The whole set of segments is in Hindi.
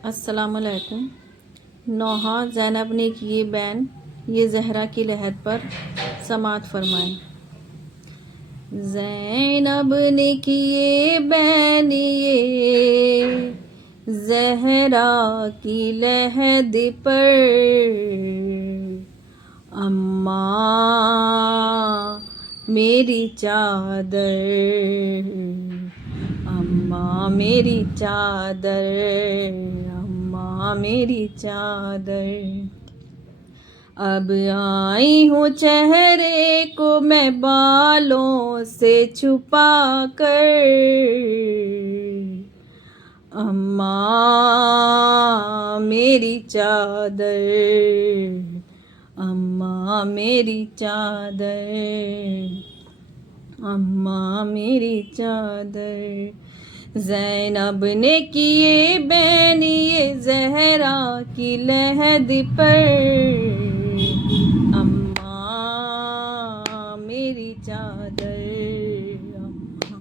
अस्सलामुअलैकुम। नौहा ज़ैनब ने किए बैन, ये ज़हरा की लहद पर समात फरमाएं। ज़ैनब ने किए बैन, ये ज़हरा की लहद पर, अम्मा मेरी चादर, अम्मा मेरी चादर, अम्मा मेरी चादर। अब आई हूँ चेहरे को मैं बालों से छुपा कर, अम्मा मेरी चादर, अम्मा मेरी चादर, अम्मा मेरी चादर। ज़ैनब ने किए बैन, ये ज़हरा की लहद पर, अम्मा मेरी चादर, अम्मा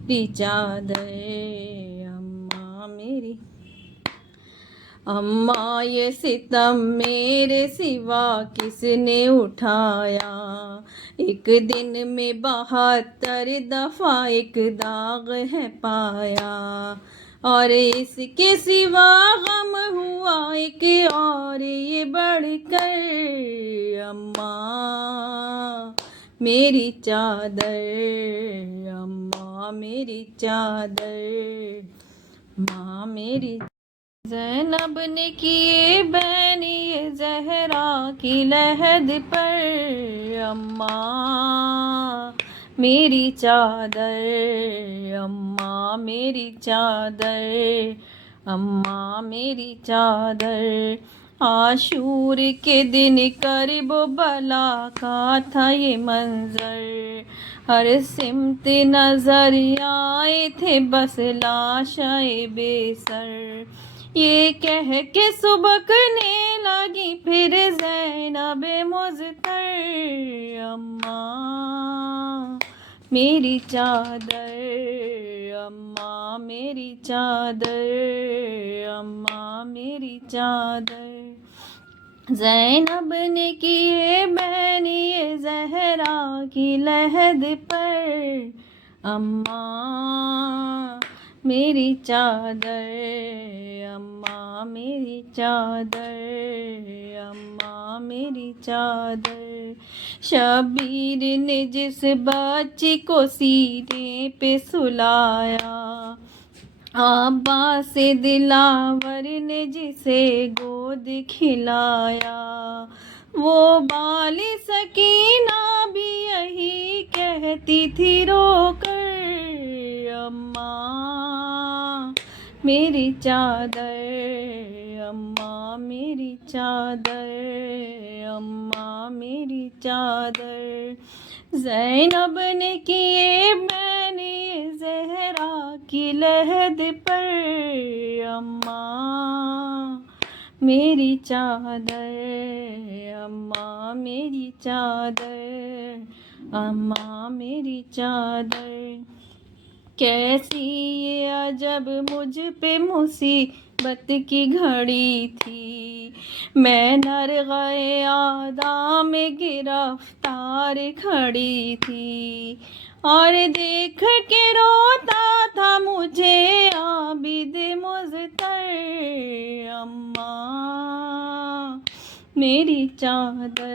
मेरी चादर, अम्मा मेरी। अम्मा ये सितम मेरे सिवा किसने उठाया, एक दिन में 72 दफ़ा एक दाग है पाया, और इसके सिवा गम हुआ एक और ये बढ़कर, अम्मा मेरी चादर, अम्मा मेरी चादर, माँ मेरी। ज़ैनब ने किए बैन, ये ज़हरा की लहद पर, अम्मा मेरी चादर, अम्मा मेरी चादर, अम्मा मेरी चादर। आशूर के दिन करबो बला का था ये मंजर, हर सिमत नजर आए थे बस लाशाए बेसर, ये कह के सुबकने लगी फिर ज़ैनब मुज़्तर, अम्मा मेरी चादर, अम्मा मेरी चादर, अम्मा मेरी चादर। ज़ैनब ने किए बैन, ये ज़हरा की लहद पर, अम्मा मेरी चादर, अम्मा मेरी चादर, अम्मा मेरी चादर। शबीर ने जिस बच्ची को सीने पे सुलाया, अब्बास दिलावर ने जिसे गोद खिलाया, वो बाली सकीना भी यही कहती थी रोकर, अम्मा मेरी चादर, अम्मा मेरी चादर, अम्मा मेरी चादर। ज़ैनब ने किए बैन, ये ज़हरा की लहद पर, अम्मा मेरी चादर, अम्मा मेरी चादर, अम्मा मेरी चादर। कैसी ये अजब मुझ पे मुसीबत की घड़ी थी, मैं नरग़े आदा में गिरफ्तार खड़ी थी, और देख के रोता था मुझे आबिद मुज़्तर, अम्मा मेरी चादर,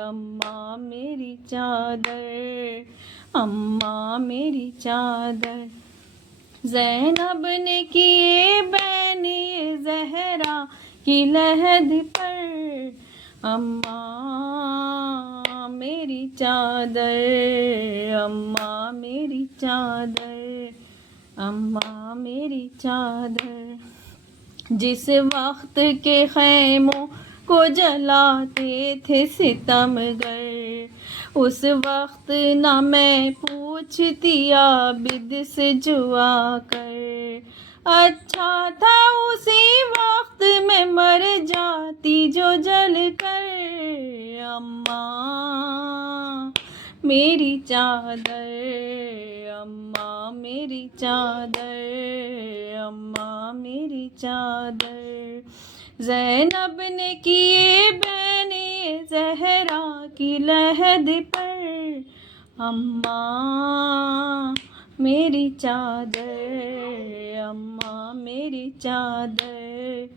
अम्मा मेरी चादर, अम्मा मेरी चादर। ज़ैनब ने किए बैन, ये ज़हरा की लहद पर, अम्मा मेरी चादर, अम्मा मेरी चादर, अम्मा मेरी चादर। जिस वक्त के खैमों को जलाते थे सितमगर, उस वक्त ना मैं पूछती आबिद से जुआ कर, अच्छा था उसी वक्त मैं मर जाती जो जल कर, अम्मा मेरी चादर, अम्मा मेरी चादर, अम्मा मेरी चादर। ज़ैनब ने किए बैने ज़हरा की लहद पर, अम्मा मेरी चादर, अम्मा मेरी चादर,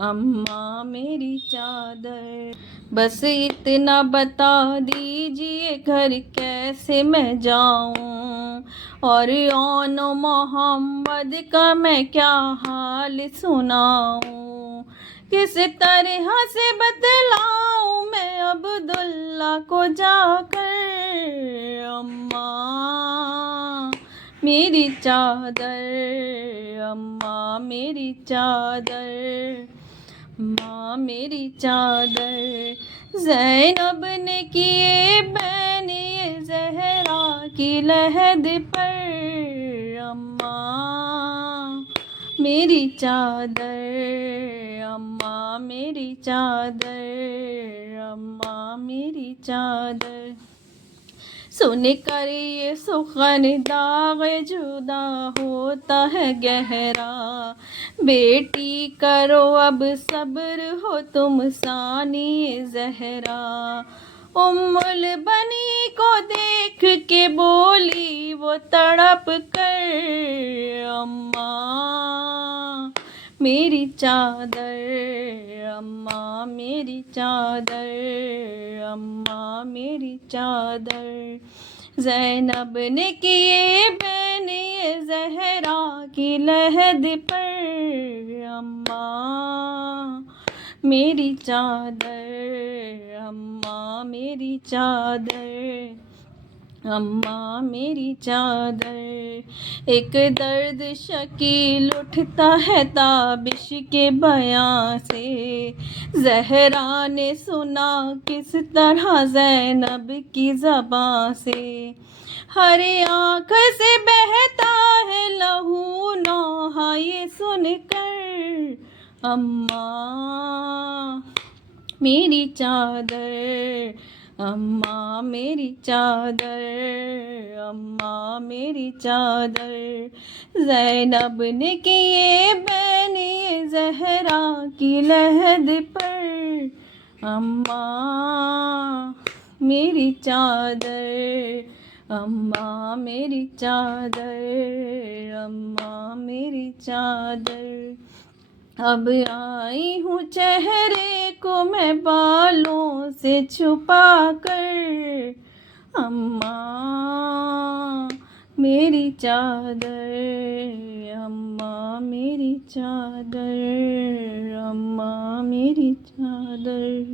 अम्मा मेरी चादर। बस इतना बता दीजिए घर कैसे मैं जाऊं, और औन मोहम्मद का मैं क्या हाल सुनाऊं। किस तरह से बतलाऊं मैं अब्दुल्ला को जाकर, अम्मा मेरी चादर, अम्मा मेरी चादर, माँ मेरी चादर। ज़ैनब ने किए बैने ज़हरा की लहद पर, अम्मा मेरी चादर, अम्मा मेरी चादर, अम्मा मेरी चादर। सुन कर ये सुखन दाग जुदा होता है गहरा, बेटी करो अब सब्र हो तुम सानी ज़हरा। उम्मुल बनी को देख के बोली वो तड़प कर, अम्मा मेरी चादर, अम्मा मेरी चादर, अम्मा मेरी चादर। ज़ैनब ने किए बैने ज़हरा की लहद पर, अम्मा मेरी चादर, अम्मा मेरी चादर, अम्मा मेरी चादर। एक दर्द शकील उठता है ताबिश के बयां से, ज़हरा ने सुना किस तरह ज़ैनब की ज़बां से। हर आँख से बहता है लहू नौहा ये सुनकर, अम्मा मेरी चादर, अम्मा मेरी चादर, अम्मा मेरी चादर। ज़ैनब ने किए बैने ज़हरा की लहद पर, अम्मा मेरी चादर, अम्मा मेरी चादर, अम्मा मेरी चादर। अब आई हूँ चेहरे को मैं बालों से छुपा कर, अम्मा मेरी चादर, अम्मा मेरी चादर, अम्मा मेरी चादर।